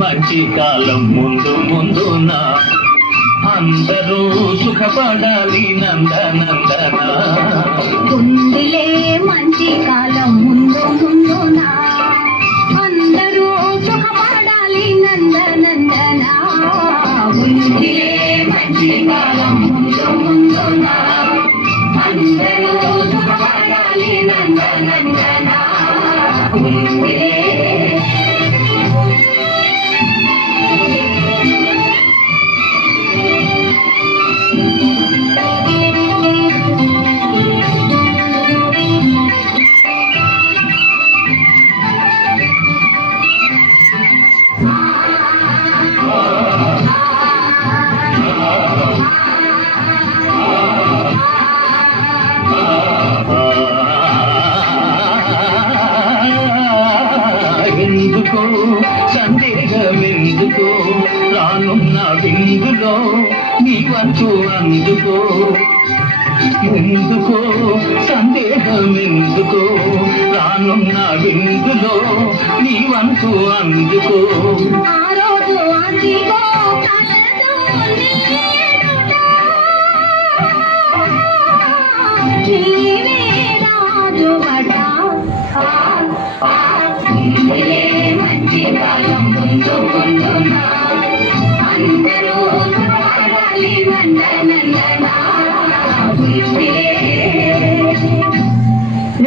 మంచి కాలం ముందు ముందున అందరూ సుఖపడాలి నందనందన. ఉందిలే మంచి కాలం ముందు ముందున అందరూ సుఖపడాలి నందనందన. ఉందిలే మంచి కాలం ముందు ముందున అందరూ సుఖపడాలి నందనందన. ఉందిలే ఎందుకో సందేహమెందుకో రానున్న బిందులో నీ వంతు అందుకో. ఎందుకో సందేహమెందుకో రానున్న బిందులో నీ వంతు అందుకో. ఆ రోజు అందుకో మంచి కాలం ముందు ముందున అందరూ సుఖపడాలి నందనందన.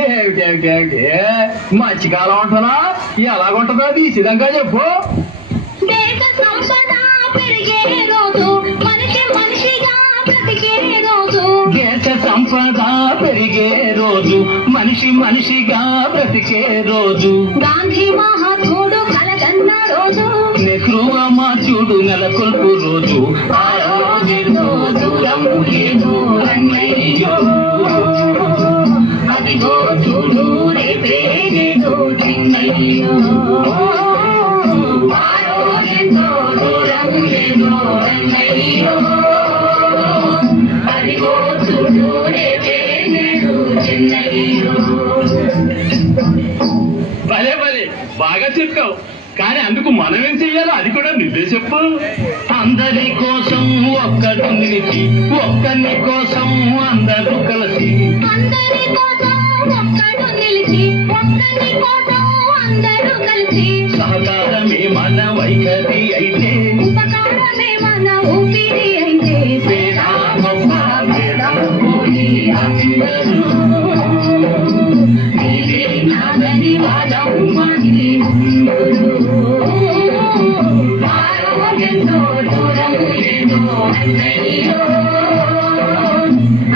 ఏమిటేమిటేమిటి మంచి కాలం అంటున్నా? ఎలాగుంటుందో తీసిదంగా చెప్పు. దేశ సంపద పెరిగే రోజు మనిషి మనిషిగా బ్రతికే రోజు. దేశ సంపద పెరిగే రోజు మనిషి మనిషిగా బ్రతికే రోజు. గాంధీ మహాత్ముడు కలగన్న రోజు. నెహ్రూ అమాత్యుడు నెలకొల్పు రోజు. ఆ రోజు దూరం లేదు అన్నయ్యో. అదిగో చూడు రేపే లేదు చిన్నయ్యో. ఆ రోజెంతో దూరం లేదు అన్నయ్యో. అదిగో చూడు రేపే లేదు చిన్నయ్యో. భలే భలే బాగా చెప్పావు. కానీ అందుకు మనం ఏం చెయ్యాలో అది కూడా నువ్వే చెప్పు. అందరి కోసం ఒక్కడు నిలిచి ఒక్కని కోసం అందరూ కలిసి. అందరి కోసం ఒక్కడు నిలిచి ఒక్కని కోసం అందరూ కలిసి. సహకారమే మన వైఖరి అయితే ఉపకారమే మన ఊపిరి అయితే. పేద గొప్ప భేదం పోయి అందరూ నీవే నాదని వాదం మాని ముందురు. ఆరోగ్యంతో దూరం లేదు అన్నయ్యో.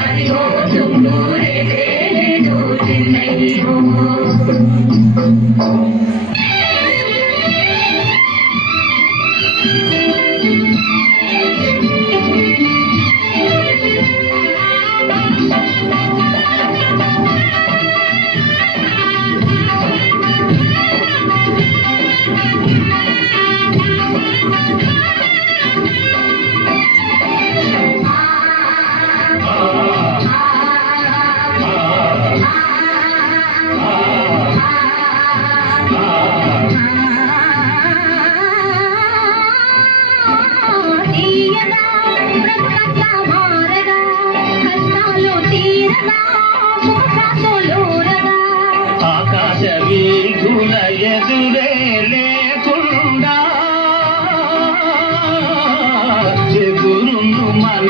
అదిగో చూడు రేపే లేదు చిన్నయ్యో. ఆకాశ వీధుల ఎదురే లేకుండా ఎదురును మన